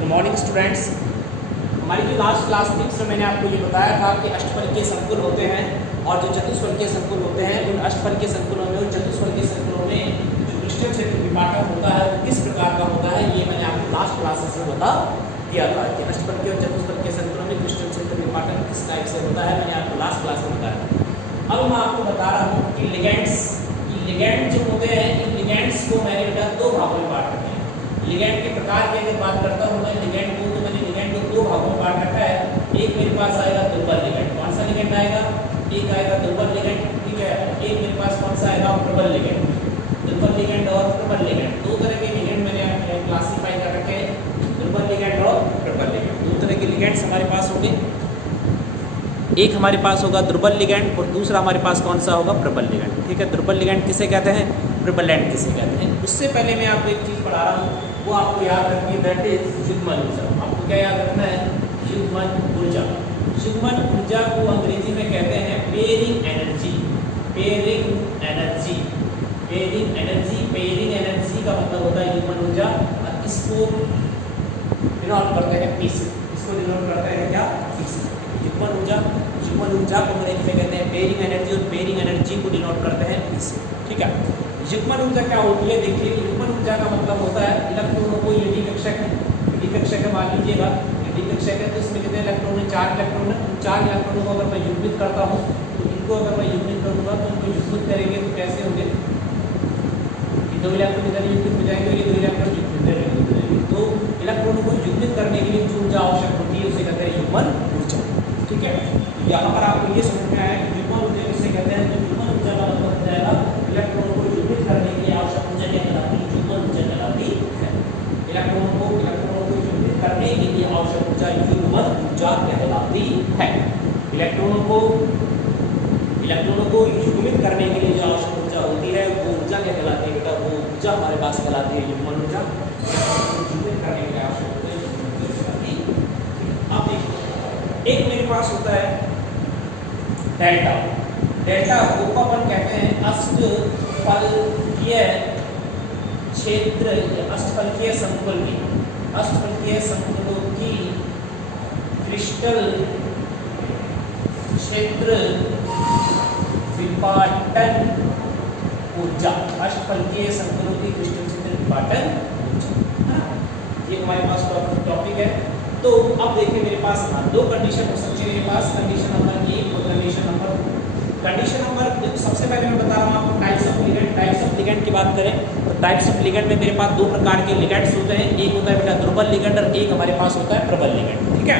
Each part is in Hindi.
Good morning students. हमारी जो लास्ट क्लास थी उसमें मैंने आपको ये बताया था कि अष्टफलकीय संकुल होते हैं और जो चतुष्फलकीय संकुल होते हैं उन अष्टफलकीय संकुलों में और चतुष्फलकीय संकुलों में जो क्रिस्टल क्षेत्र विपाटन होता है वो किस प्रकार का होता है, ये मैंने आपको लास्ट क्लासेस में बता दिया था कि अष्टफलकीय और चतुष्फलकीय संकुलों में क्रिस्टल क्षेत्र विपाटन किस टाइप से होता है, मैंने आपको लास्ट क्लास में बताया। अब मैं आपको बता रहा हूँ कि लिगेंड जो होते हैं, इन लिगेंड्स को मैंने बेटा दो भागों में बांट रखे हैं। लिगेंड के प्रकार की अगर बात करता हूँ मैं लिगेंड को, तो मैंने लिगेंड को दो भागों में बांट रखा है। एक मेरे पास आएगा दुर्बल लिगेंड। कौन सा लिगेंड आएगा? एक आएगा दुर्बल लिगेंड, ठीक है। एक मेरे पास कौन सा आएगा? प्रबल लिगेंड। दुर्बल लिगेंड और प्रबल लिगेंड, दो तरह के लिगेंड मैंने क्लासीफाई कर रखे हैं, दुर्बल लिगेंड और प्रबल लिगेंड। दो तरह के लिगेंड्स हमारे पास होंगे, एक हमारे पास होगा दुर्बल लिगेंड और दूसरा हमारे पास कौन सा होगा? प्रबल लिगेंड, ठीक है। दुर्बल लिगेंड किसे कहते हैं? प्रबलेंट किसे कहते हैं? उससे पहले मैं आपको एक चीज़ पढ़ा रहा हूँ, वो आपको याद रखनी है, दैट इज युग्मन ऊर्जा। आपको क्या याद रखना है? युग्मन ऊर्जा। युग्मन ऊर्जा को अंग्रेजी में कहते हैं pairing energy. Pairing energy, pairing energy, pairing energy का मतलब होता है युग्मन ऊर्जा। और इसको डिनोट करते हैं पी से। इसको डिनोट करते हैं क्या? पी से। युग्मन ऊर्जा, युग्मन ऊर्जा को अंग्रेजी में कहते हैं पेयरिंग एनर्जी और पेयरिंग एनर्जी को डिनोट करते हैं पी से, ठीक है। युग्मन ऊर्जा क्या होती है? देखिए, युग्मन ऊर्जा का मतलब होता है इलेक्ट्रॉनों को, ये कक्षक है, कक्षक है, मान लीजिएगा कक्षक है, तो इसमें कितने इलेक्ट्रॉन है? 4 इलेक्ट्रॉन है। 4 इलेक्ट्रॉनों को अगर मैं युग्मित करता हूँ तो इनको अगर मैं युग्मित करूँगा तो इनको युग्मित करेंगे तो कैसे होंगे? ये 2 इलेक्ट्रॉन इधर युग्मित हो जाएंगे और ये 2 इलेक्ट्रॉन युग्मित हो जाएंगे। तो इलेक्ट्रॉनों को युग्मित करने के लिए जो ऊर्जा आवश्यक होती है उसे कहते हैं युग्मन ऊर्जा, ठीक है। यहाँ पर आपको ये समझ में आया कि युग्मन ऊर्जा किसे कहते हैं? तो युग्मन ऊर्जा का मतलब हो जाएगा इलेक्ट्रॉनों को युग्मित करने के लिए आवश्यक ऊर्जा क्या कहलाती है? युग्मन ऊर्जा कहलाती है। इलेक्ट्रॉनों को युग्मित करने के लिए आवश्यक ऊर्जा युग्मन ऊर्जा कहलाती है। इलेक्ट्रॉनों को युग्मित करने के लिए जो आवश्यक ऊर्जा होती है वो ऊर्जा क्या कहलाती है बेटा? वो ऊर्जा हमारे पास कहलाती है युग्मन ऊर्जा। युग्मित करने के लिए आवश्यक ऊर्जा कहलाती है। अब देखिए, एक मेरे पास होता है डेल्टा। डेल्टा को अपन कहते हैं अष्टफलकीय क्षेत्र, अष्टफलकीय संकुल की, अष्टफलकीय संकुलों की क्रिस्टल क्षेत्र विपाटन ऊर्जा। अष्टफलकीय संकुलों की क्रिस्टल क्षेत्र विपाटन ऊर्जा, ये हमारे पास टॉपिक है। तो अब देखिए, मेरे पास दो कंडीशन हो सकती है मेरे पास, कंडीशन नंबर 1 और कंडीशन नंबर 2। कंडीशन नंबर, सबसे पहले मैं बता रहा हूँ आपको types of ligand. Types of ligand की बात करें तो टाइप्स ऑफ लिगेंड में मेरे पास दो प्रकार के लिगेंड्स होते हैं। एक होता है बेटा दुर्बल लिगेंड और एक हमारे पास होता है प्रबल लिगेंड, ठीक है।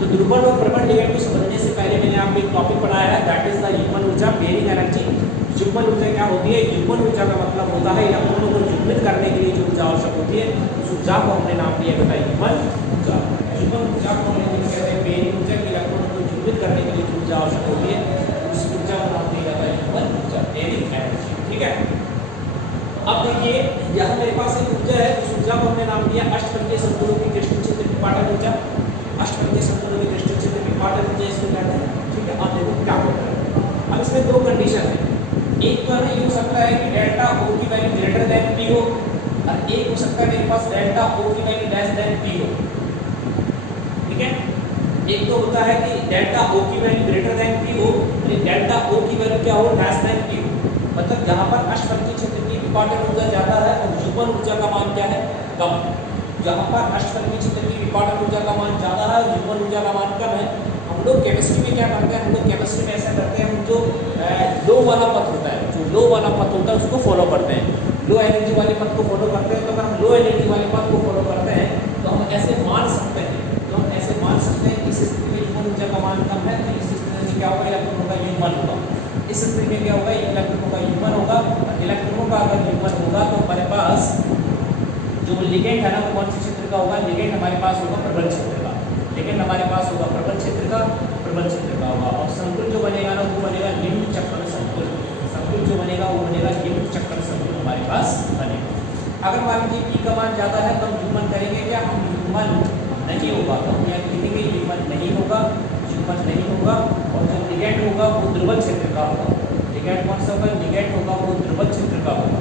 तो दुर्बल और प्रबल लिगेंड को समझने से पहले मैंने आपको एक टॉपिक पढ़ाया है, दैट इज द युग्मन ऊर्जा, पेयरिंग एनर्जी। युग्मन ऊर्जा क्या होती है? युग्मन ऊर्जा का मतलब होता है इलेक्ट्रॉनों को युग्मित करने के लिए जो ऊर्जा आवश्यक होती है, उस ऊर्जा को हमने नाम दिया बेटा युग्मन ऊर्जा। युग्मन ऊर्जा को हमने कहते हैं पेयरिंग ऊर्जा, की इलेक्ट्रॉनों को युग्मित करने के लिए जो ऊर्जा आवश्यक होती है उस ऊर्जा को नाम दिया जाता है युग्मन ऊर्जा, पेयरिंग एनर्जी, ठीक है। अब देखिए, यहाँ मेरे पास एक ऊर्जा है, उस ऊर्जा को हमने नाम दिया अष्टफलकीय संकुलों की क्रिस्टल क्षेत्र विपाटन ऊर्जा। अष्टफलकीय संकुलों की क्रिस्टल क्षेत्र विपाटन ऊर्जा इसको कहते हैं, ठीक है। अब देखो क्या होता है। अब इसमें दो कंडीशन है, एक तो ये हो सकता है कि डेल्टा O की वैल्यू ग्रेटर देन P हो, और एक हो सकता है मेरे पास डेल्टा O की वैल्यू लेस देन P हो, ठीक है। एक तो होता है कि डेल्टा O की वैल्यू ग्रेटर देन P हो और डेल्टा O की वैल्यू क्या हो? लेस देन P हो। मतलब जहाँ पर अष्टफलकीय क्षेत्र की विपाटन ऊर्जा ज्यादा है और युग्मन ऊर्जा का मान क्या है? कम। जहाँ पर अष्टफलकीय क्षेत्र की विपाटन ऊर्जा का मान ज्यादा है और युग्मन ऊर्जा का मान कम है। हम लोग केमिस्ट्री में क्या करते हैं? हम लोग केमिस्ट्री में ऐसा करते हैं, हम जो लो वाला पथ होता है, जो लो वाला पथ होता है उसको फॉलो करते हैं। लो एनर्जी वाले पथ को फॉलो करते हैं। तो अगर हम लो एनर्जी वाले पथ को फॉलो करते हैं तो हम ऐसे मान सकते हैं, कि इस स्थिति में युग्मन ऊर्जा का मान कम है, तो इस स्थिति में क्या होगा? इलेक्ट्रॉनों का युग्मन होगा। इस स्थिति में क्या होगा? इलेक्ट्रॉनों का युग्मन होगा। इलेक्ट्रॉनों का अगर युग्मन होगा तो हमारे पास जो लिगेंड है ना, वो कौन से क्षेत्र का होगा? लिगेंड हमारे पास होगा प्रबल क्षेत्र का। लिगेंड हमारे पास होगा प्रबल क्षेत्र का, प्रबल क्षेत्र का होगा। और संकुल जो बनेगा ना, वो बनेगा लिंब चक्र संकुल। संकुल जो बनेगा वो बनेगा लिंब चक्र संकुल हमारे पास बनेगा। अगर मान लीजिए P का मान ज्यादा है तो हम युग्मन करेंगे क्या? हम युग्मन नहीं होगा तो हम यहाँ लिखेंगे युग्मन नहीं होगा, युग्मन नहीं होगा। और जो लिगेंड होगा वो दुर्बल क्षेत्र का होगा। लिगेंड कौन सा होगा? लिगेंड होगा वो दुर्बल क्षेत्र का होगा।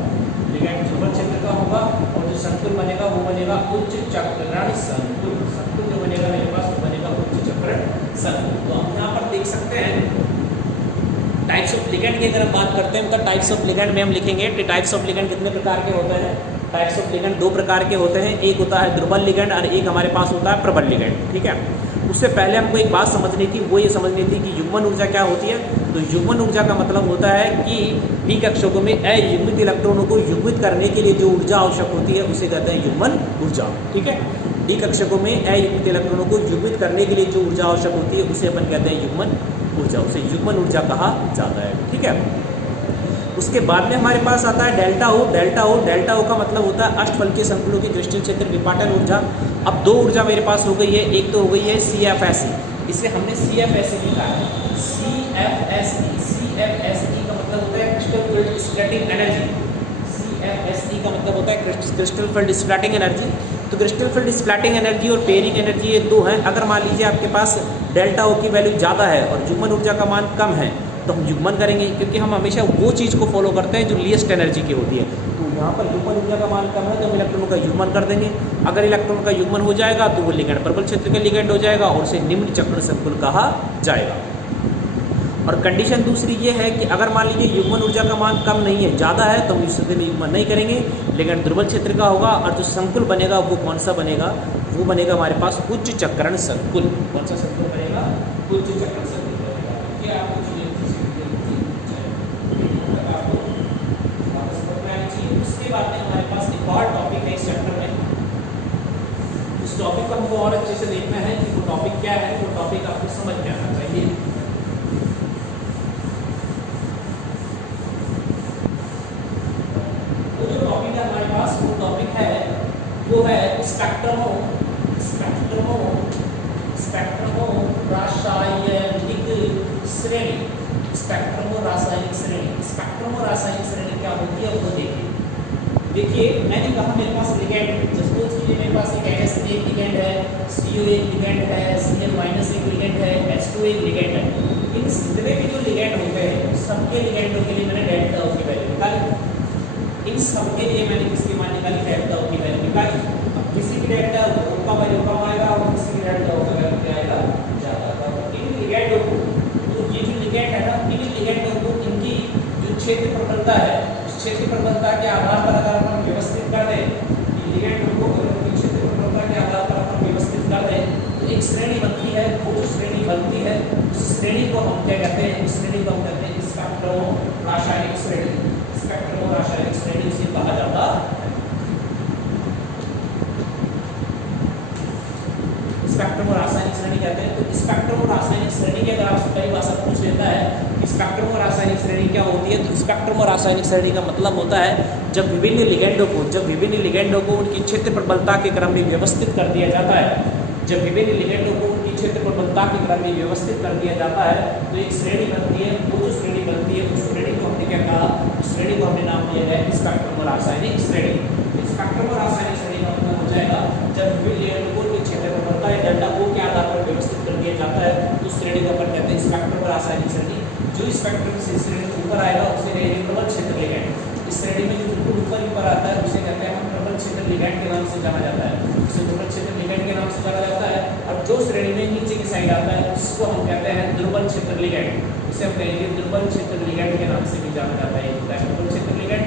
लिगैंड दुर्बल क्षेत्र का होगा और जो संकुल बनेगा वो बनेगा उच्च चक्रण संकुल। संकुल जो बनेगा मेरे पास वो बनेगा उच्च चक्रण संकुल। तो हम यहाँ पर देख सकते हैं टाइप्स ऑफ लिगैंड की अगर हम बात करते हैं तो टाइप्स ऑफ लिगैंड में हम लिखेंगे कि टाइप्स ऑफ लिगैंड कितने प्रकार के होते हैं। टाइप्स ऑफ लिगैंड दो प्रकार के होते हैं, एक होता है दुर्बल लिगैंड और एक हमारे पास होता है प्रबल लिगैंड। ठीक है, उससे पहले हमको एक बात समझनी थी, वो ये समझनी थी कि युग्मन ऊर्जा क्या होती है। तो युग्मन ऊर्जा का मतलब होता है कि डी कक्षकों में अयुग्मित इलेक्ट्रॉनों को युग्मित करने के लिए जो ऊर्जा आवश्यक होती है उसे कहते हैं युग्मन ऊर्जा। ठीक है, डी कक्षकों में अयुग्मित इलेक्ट्रॉनों को युग्मित करने के लिए जो ऊर्जा आवश्यक होती है उसे अपन कहते हैं युग्मन ऊर्जा, उसे युग्मन ऊर्जा कहा जाता है। ठीक है, उसके बाद में हमारे पास आता है डेल्टा ओ। डेल्टा ओ, डेल्टा ओ का मतलब होता है अष्टफलकीय संकुलों की क्रिस्टल क्षेत्र विपाटन ऊर्जा। अब दो ऊर्जा मेरे पास हो गई है, एक तो हो गई है CFSE, इसे हमने CFSE लिखा है। CFSE, CFSE का मतलब होता है crystal field splitting energy. CFSE का मतलब होता है क्रिस्टल फील्ड स्प्लिटिंग एनर्जी। तो क्रिस्टल फील्ड स्प्लिटिंग एनर्जी और पेयरिंग एनर्जी ये दो हैं। अगर मान लीजिए आपके पास डेल्टा ओ की वैल्यू ज़्यादा है और युग्मन ऊर्जा का मान कम है तो हम युग्मन करेंगे, क्योंकि हम हमेशा वो चीज़ को फॉलो करते हैं जो लीस्ट एनर्जी की होती है। तो यहाँ पर युग्मन ऊर्जा का मान कम है तो हम इलेक्ट्रॉनों का युग्मन कर देंगे। अगर इलेक्ट्रॉन का युग्मन हो जाएगा तो वो लिगैंड प्रबल क्षेत्र का लिगैंड हो जाएगा और उसे निम्न चक्रण संकुल कहा जाएगा। और कंडीशन दूसरी ये है कि अगर मान लीजिए युग्मन ऊर्जा का मान कम नहीं है, ज़्यादा है, तो हम इस स्थिति में युग्मन नहीं करेंगे, लिगैंड दुर्बल क्षेत्र का होगा और जो संकुल बनेगा वो कौन सा बनेगा, वो बनेगा हमारे पास उच्च चक्रण संकुल। कौन सा संकुल बनेगा, उच्च चक्रण संकुल बनेगा। ये आपको उसके बाद में हमारे पास एक और टॉपिक है इस चैप्टर में। इस टॉपिक को हमको और अच्छे से देखना है कि वो टॉपिक क्या है, वो टॉपिक आपको समझ में आना चाहिए। तो जो टॉपिक है हमारे पास, वो टॉपिक है वो है स्पेक्ट्रमो रासायनिक श्रेणी। स्पेक्ट्रमो रासायनिक श्रेणी, स्पेक्ट्रमो रासायनिक श्रेणी क्या होती है वो देखिए मैंने कहा मेरे पास लिगैंड है। सपोज कीजिए मेरे पास एक NS एक लिगैंड है, CO एक लिगैंड है, Cl- एक लिगैंड है, H2 एक लिगैंड है। इन जितने भी जो लिगैंड होते हैं सबके लिगैंडों के लिए मैंने डेल्टा O की वैल्यू निकाली। इन सबके लिए मैंने किसकी मान निकाली, डेल्टा O की वैल्यू निकाली। अब किसी की डेल्टा O का वैल्यू कम आएगा और किसी की डेल्टा O का वैल्यू क्या आएगा, ज़्यादा। इन लिगैंडों को, तो ये जो लिगैंड है ना, इन लिगैंडों को इनकी जो क्षेत्र प्रबलता है उस क्षेत्र प्रबलता के आधार पर अगर अपन व्यवस्थित कर दें, लिगैंडों को अगर क्षेत्र प्रबलता के आधार पर अपन व्यवस्थित कर दें तो एक श्रेणी बनती है। वो जो श्रेणी बनती है उस श्रेणी को हम क्या कहते हैं, उस श्रेणी को हम कहते हैं स्पेक्ट्रमो रासायनिक श्रेणी। स्पेक्ट्रमो रासायनिक श्रेणी उसे कहा जाता है। स्पेक्ट्रमो रासायनिक श्रेणी कहते हैं। तो स्पेक्ट्रमो रासायनिक श्रेणी की अगर आपसे कई बार सब पूछ लेता है कि स्पेक्ट्रमो रासायनिक श्रेणी क्या होती है, तो स्पेक्ट्रमो रासायनिक श्रेणी का मतलब होता है जब विभिन्न लिगैंडों को उनकी क्षेत्र प्रबलता के क्रम में व्यवस्थित कर दिया जाता है। जब विभिन्न लिगैंडों को उनकी क्षेत्र प्रबलता के क्रम में व्यवस्थित कर दिया जाता है तो एक श्रेणी बनती है। वो जो श्रेणी बनती है उस श्रेणी को हमने क्या कहा, उस श्रेणी को हमने नाम दिया है स्पेक्ट्रमो रासायनिक श्रेणी। स्पेक्ट्रमो रासायनिक श्रेणी का मतलब हो जाएगा जब विभिन्न लिगैंडों को उनकी क्षेत्र प्रबलता या डेल्टा O के आधार पर व्यवस्थित कर दिया जाता है तो उस श्रेणी को अपन कहते हैं स्पेक्ट्रमो रासायनिक श्रेणी। जो स्पेक्ट्रम से श्रेणी ऊपर आएगा उसे कहेंगे प्रबल क्षेत्र लिगैंड। इस श्रेणी में जो बिल्कुल ऊपर आता है उसे कहते हैं हम प्रबल क्षेत्र लिगैंड के नाम से जाना जाता है। इसे प्रबल क्षेत्र लिगैंड के नाम से जाना जाता है। और जो श्रेणी में नीचे की साइड आता है उसको हम कहते हैं दुर्बल क्षेत्र लिगैंड। इसे हम कहेंगे दुर्बल क्षेत्र लिगैंड के नाम से भी जाना जाता है। एक दुर्बल क्षेत्र लिगैंड,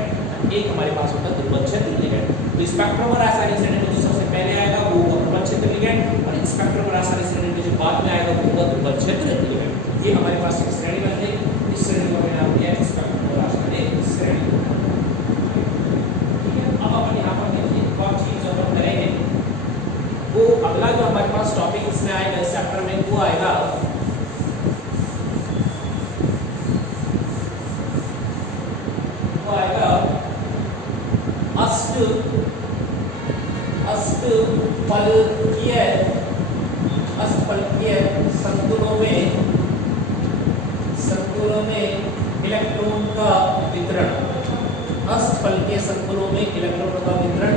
एक हमारे पास होता है दुर्बल क्षेत्र लिगैंड। तो स्पेक्ट्रम रासायनिक श्रेणी में जो सबसे पहले आएगा वो होगा प्रबल क्षेत्र लिगैंड और स्पेक्ट्रम रासायनिक श्रेणी में जो बाद में आएगा वो होगा दुर्बल क्षेत्र लिगैंड। ये हमारे पास एक श्रेणी बन गई। इस श्रेणी को हमने नाम दिया है स्पेक्ट्रम रासायनिक श्रेणी। ठीक है, अब अपन यहाँ पर देखिए एक और चीज जो अपन करेंगे वो अगला जो हमारे पास टॉपिक इसमें आएगा इस चैप्टर में वो आएगा अष्टफलकीय संकुलों में इलेक्ट्रॉन का वितरण। अष्टफलकीय संकुलों में इलेक्ट्रॉनों का वितरण,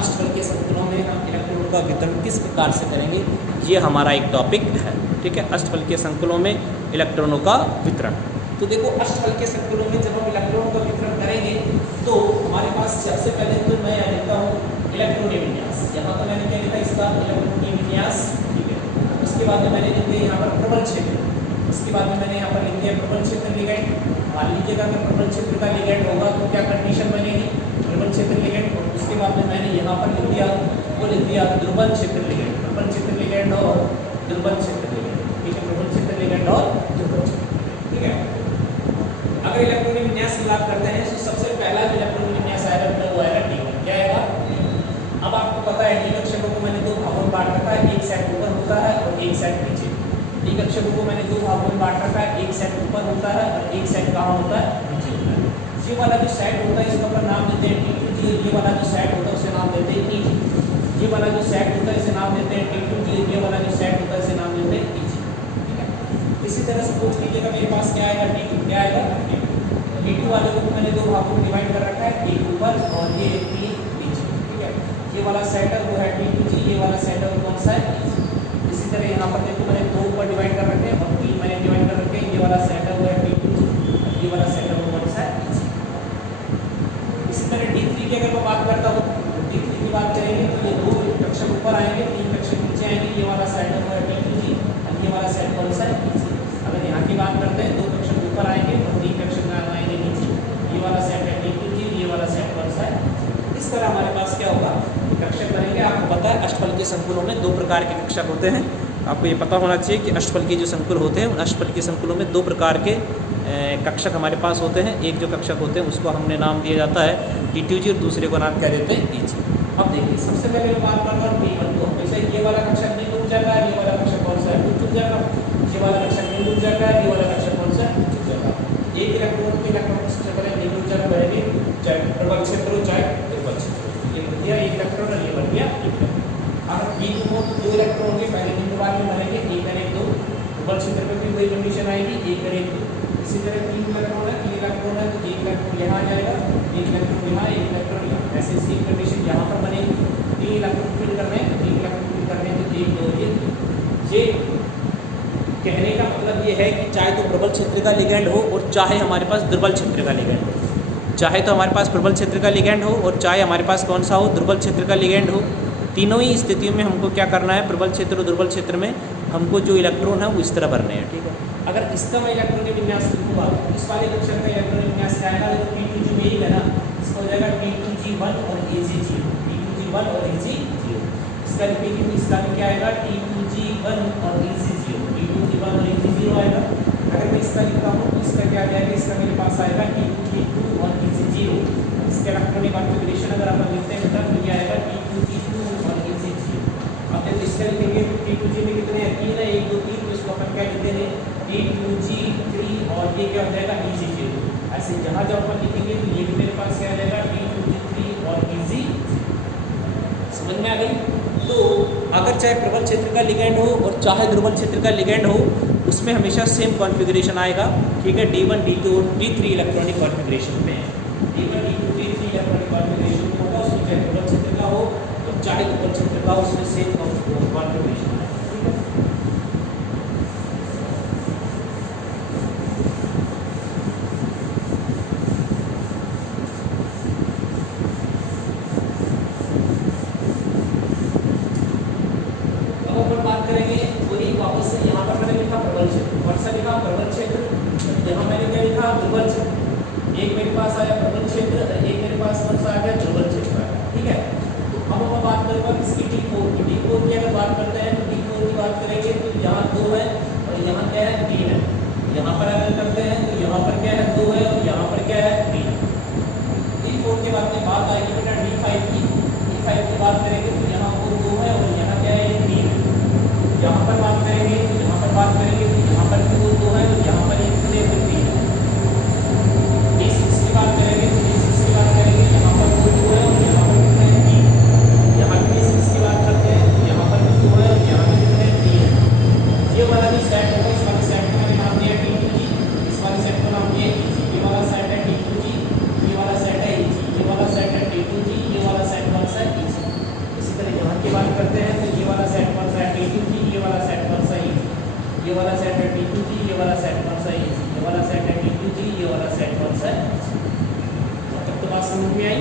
अष्टफलकीय संकुलों में हम इलेक्ट्रॉनों का वितरण किस प्रकार से करेंगे, ये हमारा एक टॉपिक है। ठीक है, अष्टफलकीय संकुलों में इलेक्ट्रॉनों का वितरण। तो देखो अष्टफलकीय संकुलों में जब हम इलेक्ट्रॉन का वितरण करेंगे तो हमारे पास सबसे पहले तो मैं यहाँ लिखता हूँ इलेक्ट्रॉनिक विन्यास। यहाँ तो मैंने क्या लिखा इसका इलेक्ट्रॉनिक विन्यास, ठीक है। उसके बाद में मैंने लिख दिया यहाँ पर प्रबल क्षेत्र। उसके बाद में मैंने यहाँ पर लिख दिया प्रबल क्षेत्र लिगैंड। मान लीजिएगा अगर प्रबल क्षेत्र का लिगैंड होगा तो क्या कंडीशन बनेगी, प्रबल क्षेत्र लिगैंड। और उसके बाद में मैंने यहाँ पर लिख दिया वो लिख दिया दुर्बल क्षेत्र लिगैंड, प्रबल क्षेत्र लिगैंड और दुर्बल क्षेत्र लिगैंड, ठीक है। प्रबल क्षेत्र लिगैंड और दुर्बल क्षेत्र, ठीक है। अगर इलेक्ट्रॉनिक विन्यास की बात करते हैं तो सबसे पहला जो इलेक्ट्रॉनिक विन्यास आएगा वो आएगा डी1। क्या आएगा? अब आपको पता है डी कक्षकों को मैंने दो भागों में बांट रखा है, एक सेट ऊपर होता है और एक सेट नीचे। डी कक्षकों को मैंने दो भागों में बांट रखा है, एक सेट ऊपर होता है और एक सेट कहाँ होता है, नीचे होता है। ये वाला जो सेट होता है इसका अपन नाम देते हैं टी2जी। ये वाला जो सेट होता है उसे नाम देते हैं ईजी। ये वाला जो सेट होता है इसे नाम देते हैं टी2जी। ये वाला जो सेट होता है इसे नाम देते हैं ईजी, ठीक है। इसी तरह सपोज कीजिएगा मेरे पास क्या आएगा टी2, क्या आएगा टी2 वाले को मैंने दो भागों में डिवाइड कर रखा है, एक ऊपर और ये तीन नीचे, ठीक है। ये वाला सेट है वो है टी2जी, ये वाला सेट है वो कौन सा है, इसी तरह यहाँ पर देखो मैंने दो ऊपर डिवाइड कर रखे हैं और तीन मैंने डिवाइड कर रखे हैं। ये वाला सेट है वो है टी2जी, ये वाला सेट है वो कौन सा है। इसी तरह डी3 की अगर मैं बात करता हूँ, डी3 की बात करेंगे तो ये दो कक्षक ऊपर आएंगे, तीन कक्षक नीचे आएंगे। ये वाला सेट है वो है टी2जी और ये वाला सेट कौन सा है। अगर यहाँ की बात करते हैं दो कक्षक ऊपर आएंगे और तीन कक्षक आएंगे नीचे। ये वाला सेट है टी2जी, ये वाला सेट कौन सा है। इस तरह हमारे पास क्या होगा कक्षक बनेंगे। आपको पता है अष्टफलकीय संकुलों में दो प्रकार के कक्षक होते हैं। आपको ये पता होना चाहिए कि अष्टफलकीय जो संकुल होते हैं उन अष्टफलकीय संकुलों में दो प्रकार के कक्षक हमारे पास होते हैं। एक जो कक्षक होते हैं उसको हमने नाम दिया जाता है टी2जी और दूसरे को नाम क्या देते हैं ईजी। अब देखिए सबसे पहले मैं बात करता हूँ टी1 को। जैसे ये वाला कक्षक नहीं डूब जाएगा, ये वाला कक्षक कौन सा है डूब जाएगा। ये वाला कक्षक नहीं डूब जाएगा, ये वाला कक्षक कौन सा है डूब जाएगा। एक इलेक्ट्रॉन के इलेक्ट्रॉन क्षेत्र में नहीं डूब जाएगा, बनेंगे चाहे प्रबल क्षेत्र हो चाहे दुर्बल क्षेत्र। ये बन गया एक इलेक्ट्रॉन और ये बन गया एक। अगर बी को दो इलेक्ट्रॉन होंगे, पहले दिन के बाद में बनेंगे एक और एक दो। दुर्बल क्षेत्र में भी वही कंडीशन आएगी एक और एक दो। इसी तरह तीन इलेक्ट्रॉन है, तीन इलेक्ट्रॉन है तो एक इलेक्ट्रॉन यहाँ आ जाएगा, एक इलेक्ट्रॉन यहाँ, एक इलेक्ट्रॉन यहाँ। ऐसे सेम कंडीशन यहाँ पर बनेगी। तीन इलेक्ट्रॉन फिल करने हैं तो तीन इलेक्ट्रॉन फिल करने हैं तो एक दो ये कहने का मतलब ये है कि चाहे तो प्रबल क्षेत्र का लिगैंड हो और चाहे हमारे पास दुर्बल क्षेत्र का लिगैंड हो। चाहे तो हमारे पास प्रबल क्षेत्र का लिगैंड हो और चाहे हमारे पास कौन सा हो दुर्बल क्षेत्र का लिगैंड हो। तीनों ही स्थितियों में हमको क्या करना है, प्रबल क्षेत्र और दुर्बल क्षेत्र में हमको जो इलेक्ट्रॉन है वो इस तरह भरने हैं, ठीक है। अगर इसका मैं इलेक्ट्रॉनिक विन्यास लिखूंगा इस वाले कक्षक का इलेक्ट्रॉनिक विन्यास क्या आएगा, तो टी2जी में ही है ना, इसका हो जाएगा टी2जी1 और ag0, टी2जी1 और ag0। इसका लिखेंगे तो इसका भी क्या आएगा टी2जी1 और ag0, टी2जी1 और ag0 आएगा। अगर मैं इसका लिखता हूँ तो इसका क्या आ जाएगा, इसका मेरे पास आएगा टी2जी2 और ag0। इसके इलेक्ट्रॉनिक कॉन्फ़िगरेशन अगर आप लिखते हैं तो ये आएगा टी2जी2 और ag0। अब जब इसका लिखेंगे तो टी2जी में कितने हैं, तीन है, एक दो तीन, तो इसको अपन क्या लिखते हैं टी2जी3 और ये क्या हो जाएगा ag0। ऐसे जहाँ जब अपन लिखेंगे तो ये भी मेरे पास क्या आ जाएगा टी2जी3 और ag0। समझ में आ गई। तो अगर चाहे प्रबल क्षेत्र का लिगैंड हो और चाहे दुर्बल क्षेत्र का लिगैंड हो उसमें हमेशा सेम कॉन्फ़िगरेशन आएगा, ठीक है। D1 D2 और D3 इलेक्ट्रॉनिक कॉन्फ़िगरेशन में D1 D2 D3 electronic configuration होगा। उसमें चाहे प्रबल क्षेत्र का हो और चाहे दुर्बल क्षेत्र का हो उसमें सेम कॉन्फ़िगरेशन है, ठीक है। बात करेंगे वही वापस से यहाँ पर मैंने लिखा प्रबल क्षेत्र, कौन सा लिखा प्रबल क्षेत्र, यहाँ मैंने क्या लिखा दुर्बल क्षेत्र। एक मेरे पास आया प्रबल क्षेत्र और एक मेरे पास कौन सा आ गया दुर्बल क्षेत्र आया, ठीक है। तो अब हम बात करेंगे इसकी D4 की। D4 की अगर बात करते हैं तो D4 की बात करेंगे तो यहाँ 2 है और यहाँ क्या है 3 है। यहाँ पर अगर करते हैं तो यहाँ पर क्या है 2 है और यहाँ पर क्या है 3 है। D4 के बाद में बात आएगी बेटा D5 की। D5 की बात करेंगे तो यहाँ वो 2 है और यहाँ क्या है 3 है। यहाँ पर बात करेंगे तो यहाँ पर बात करेंगे तो यहाँ पर भी वो 2 है तो यहाँ पर एक कितने 3 है। D6 की बात करेंगे तो D6 की बात करेंगे यहाँ पर वो 2 है और यहाँ पर कितने 3 है। यहाँ D6 की बात करते हैं तो यहाँ पर भी 2 है और यहाँ पर कितने 3 है। ये वाला जो सेट होगा इस वाले सेट को मैंने नाम दिया टी2जी, इस वाले सेट को नाम दिया eg। ये वाला सेट है टी2जी, ये वाला सेट है eg, ये वाला सेट है टी2जी, ये वाला सेट कौन सा है eg। इसी तरह यहाँ की बात करते हैं तो ये वाला सेट कौन सा है टी2जी, ये वाला सेट कौन सा eg, ये वाला सेट है टी2जी, ये वाला सेट कौन सा eg, ये वाला सेट है टी2जी, ये वाला सेट कौन सा है। तब तो बात समझ में आई?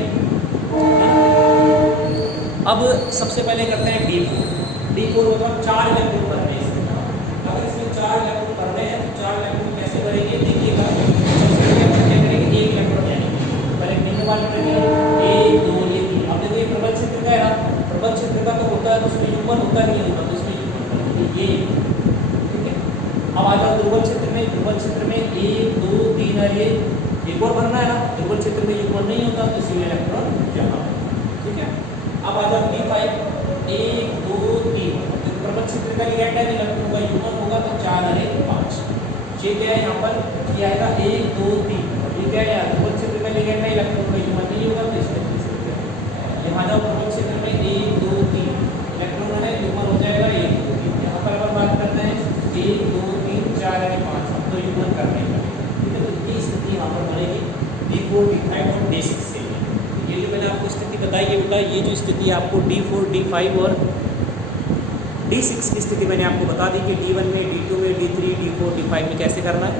अब सबसे पहले करते हैं D4 मतलब 4 इलेक्ट्रॉन भरने हैं इसमें। अगर इसमें 4 इलेक्ट्रॉन भरने हैं तो 4 इलेक्ट्रॉन कैसे भरेंगे देखिएगा। सबसे पहले अपन क्या करेंगे, एक इलेक्ट्रॉन यानी पहले मिलने वाले करेंगे 1 2 ये 3। अब देखिए प्रबल क्षेत्र का है, प्रबल क्षेत्र का तो होता है तो उसमें युग्मन होता नहीं होता, तो इसमें युग्मन करेंगे ये, ठीक है। अब आ जाओ ध्रुवल क्षेत्र में, ध्रुवल क्षेत्र में 1 2 3 और ये एक और भरना है ना, ध्रुवल क्षेत्र में युग्मन नहीं होता तो इसीलिए इलेक्ट्रॉन यहाँ, ठीक है। अब आ जाओ D5 1 2 3, प्रबल क्षेत्र का लिगेंड है, इलेक्ट्रॉन का युग्मन होगा तो 4 और 1 5। ये क्या है यहाँ पर, ये आएगा 1 2 3, ये क्या है ध्रुवल क्षेत्र का लिगेंड है, इलेक्ट्रॉन का युग्मन नहीं होगा तो इसमें यहाँ जाओ प्रबल क्षेत्र में 1 2 3 इलेक्ट्रॉन है, युग्मन हो जाएगा 1 2 3। यहाँ पर अपन बात करते हैं 1 2 3 4 और 5, हम तो युग्मन करने का, ठीक है। तो ये स्थिति यहाँ पर बनेगी D4 D5 और D6 के लिए। ये जो मैंने आपको स्थिति बताई ये होता है, ये जो स्थिति है आपको D4 D5 और D6 की स्थिति मैंने आपको बता दी कि D1 में D2 में D3 D4 D5 में कैसे करना है।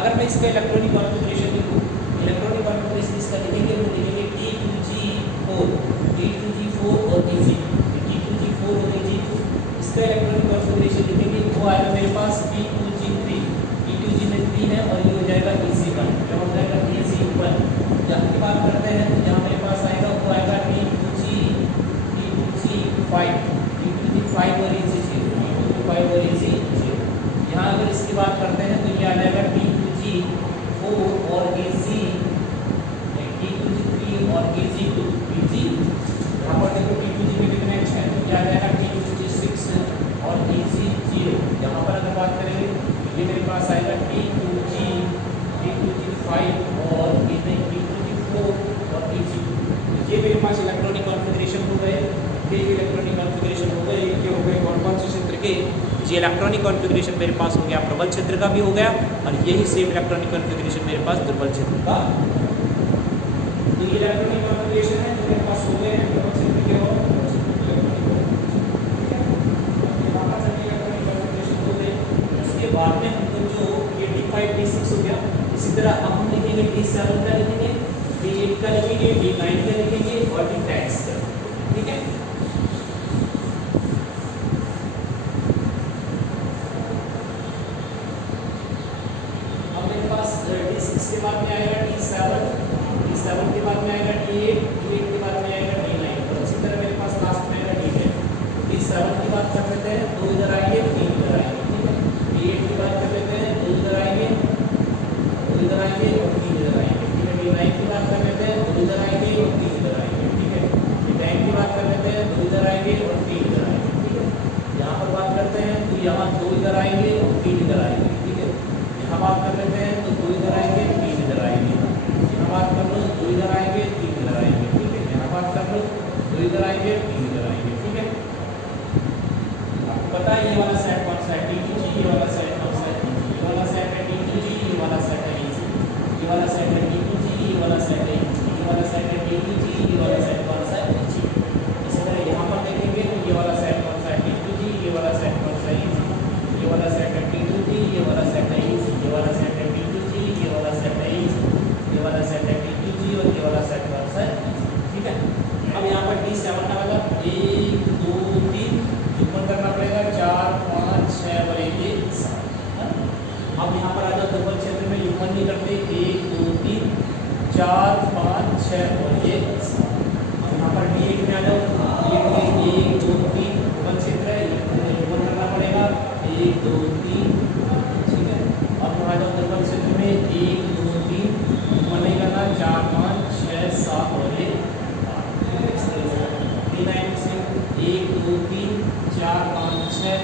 अगर मैं इसका इलेक्ट्रॉनिक कॉन्फ़िगरेशन लिखूँ, इलेक्ट्रॉनिक कॉन्फ़िगरेशन इसका लिखेंगे, हम लिखेंगे D2G4 और EG, D2G4 और EG। इसका इलेक्ट्रॉनिक कॉन्फ़िगरेशन लिखेंगे, वो आएगा मेरे पास D2G3, D2G में 3 है और ये हो जाएगा EC1, क्या हो जाएगा EC1। यहाँ की बात करते हैं तो यहाँ मेरे पास आएगा, वो आएगा D2G5 और EC0। यहाँ अगर इसकी बात करते हैं तो ये आ जाएगा D2G4 और D2G3 और EG2। यहाँ पर देखो D2G में कितने हैं, 6, तो ये आ जाएगा D2G6 और EG0। यहाँ पर अगर बात करेंगे ये मेरे पास आएगा D2G5 और D2G4 और EG2। ये मेरे पास इलेक्ट्रॉनिक कॉन्फ़िगरेशन हो गए, ये इलेक्ट्रॉनिक कॉन्फ़िगरेशन हो गए, ये हो गए कौन से क्षेत्र के, ये इलेक्ट्रॉनिक कॉन्फ़िगरेशन मेरे पास हो गया प्रबल क्षेत्र का भी हो गया, और यही सेम इलेक्ट्रॉनिक कॉन्फ़िगरेशन मेरे पास दुर्बल क्षेत्र का। तो ये इलेक्ट्रॉनिक कॉन्फ़िगरेशन है जो मेरे पास हो गए प्रबल क्षेत्र के और उसके बाद में हमको जो ये D5 D6 हो गया, इसी तरह अब हम लिखेंगे D7 का लिखेंगे, D8 का लिखेंगे, D9 का लिखेंगे और D10 का, ठीक है। अब मेरे पास D6 के बाद में आएगा D7 के बाद में आएगा D8 के बाद में आएगा D9 और इसी तरह मेरे पास लास्ट में आएगा D10। D7 की बात कर लेते हैं, 2 इधर आएंगे 3 इधर आएंगे, ठीक है। D8 की बात कर लेते हैं, 2 इधर आएंगे 2 इधर आएंगे और 3 इधर आएंगे, ठीक है। D9 की बात कर लेते हैं, 2 इधर आएंगे और 3 इधर आएंगे, ठीक है। D10 की बात कर लेते हैं, 2 इधर आएंगे और 3 इधर आएंगे, ठीक है। यहाँ पर बात करते हैं तो यहाँ 2 इधर आएंगे और 3 इधर आएंगे, ठीक है। यहाँ बात कर लेते हैं तो 2 इधर आएंगे 3 इधर आएंगे, यहाँ बात कर लो 2 इधर आएंगे 3 इधर आएंगे, ठीक है। यहाँ बात कर लो 2 इधर आएंगे 3 इधर आएंगे, ठीक है। आपको पता है ये वाला सेट कौन सा है, D2G, ये वाला सेट कौन सा है, ये वाला सेट है D2G, ये वाला सेट है EG, ये वाला सेट है D2G, ये वाला सेट है EG, ये वाला सेट है D2G, ये वाला सेट कौन सा है EG। इसी तरह यहाँ पर देखेंगे तो ये वाला सेट कौन सा है D2G, ये वाला सेट कौन सा है EG, ये वाला सेट है D2G, ये वाला सेट है EG, ये वाला सेट है D2G, ये वाला सेट है EG, ये वाला सेट है D2G और ये वाला सेट कौन सा है EG, ठीक है। अब यहाँ पर D7 का मतलब 1 2 3 युग्मन करना पड़ेगा, 4 5 6 और 1 7। अब यहाँ पर आ जाओ दुर्बल क्षेत्र में युग्मन नहीं करते, 1 2 3 4 5 6 और 1 7। अब यहाँ पर D8 में आ जाओ, D8 में 1 2 3 दुर्बल क्षेत्र है, युग्मन करना पड़ेगा 1 2 3, ठीक है। अब यहाँ जाओ दुर्बल क्षेत्र में 1 2 3 युग्मन नहीं करना, 4 5 6 7 और 1 D9 से 1 2 3 4 5 6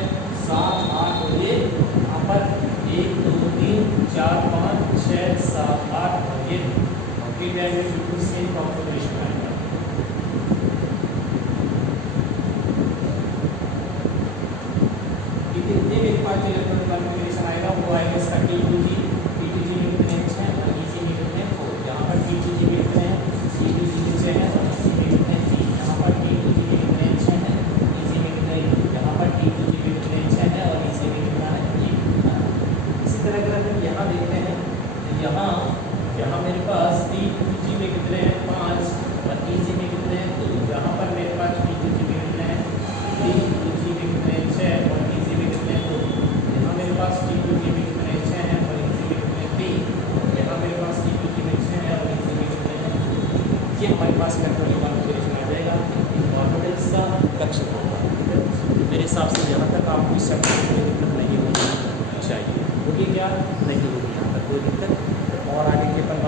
7 8 और ये यहाँ पर 1 2 3 4 5 6 7 8 और ये ओके में बिल्कुल सेम कॉन्फ़िगरेशन आएगा। ये मेरे पास जो इलेक्ट्रॉनिक कॉन्फ़िगरेशन आएगा वो आएगा इसका D2G में कितने हैं 6 और EG में कितने हैं 4। यहाँ पर D2G में कितने हैं, D2G में 6 है और EG में कितने हैं 3। यहाँ पर D2G में कितने 6 है, EG में कितने, यहाँ पर D2G में कितने 6 है और EG में कितना है 1। इसी तरह अगर हम यहाँ देखते हैं तो यहाँ मेरे पास D2G में कितने हैं 5 टी टू जी में कितने 6 और टी जी में कितने 2। यहाँ मेरे पास टी टू जी में कितने 6 हैं और ई जी में कितने 3। यहाँ मेरे पास टी टू जी में 6 है और ई जी में कितने हैं। ये हमारे पास कंट्रोलिंग कॉन्फ़िगरेशन आ जाएगा ऑर्बिटल्स का कक्षक होगा। मेरे हिसाब से यहाँ तक आपको इस चैप्टर में कोई दिक्कत नहीं होनी चाहिए। होगी क्या नहीं होगी, यहाँ तक कोई दिक्कत। और आगे के अपन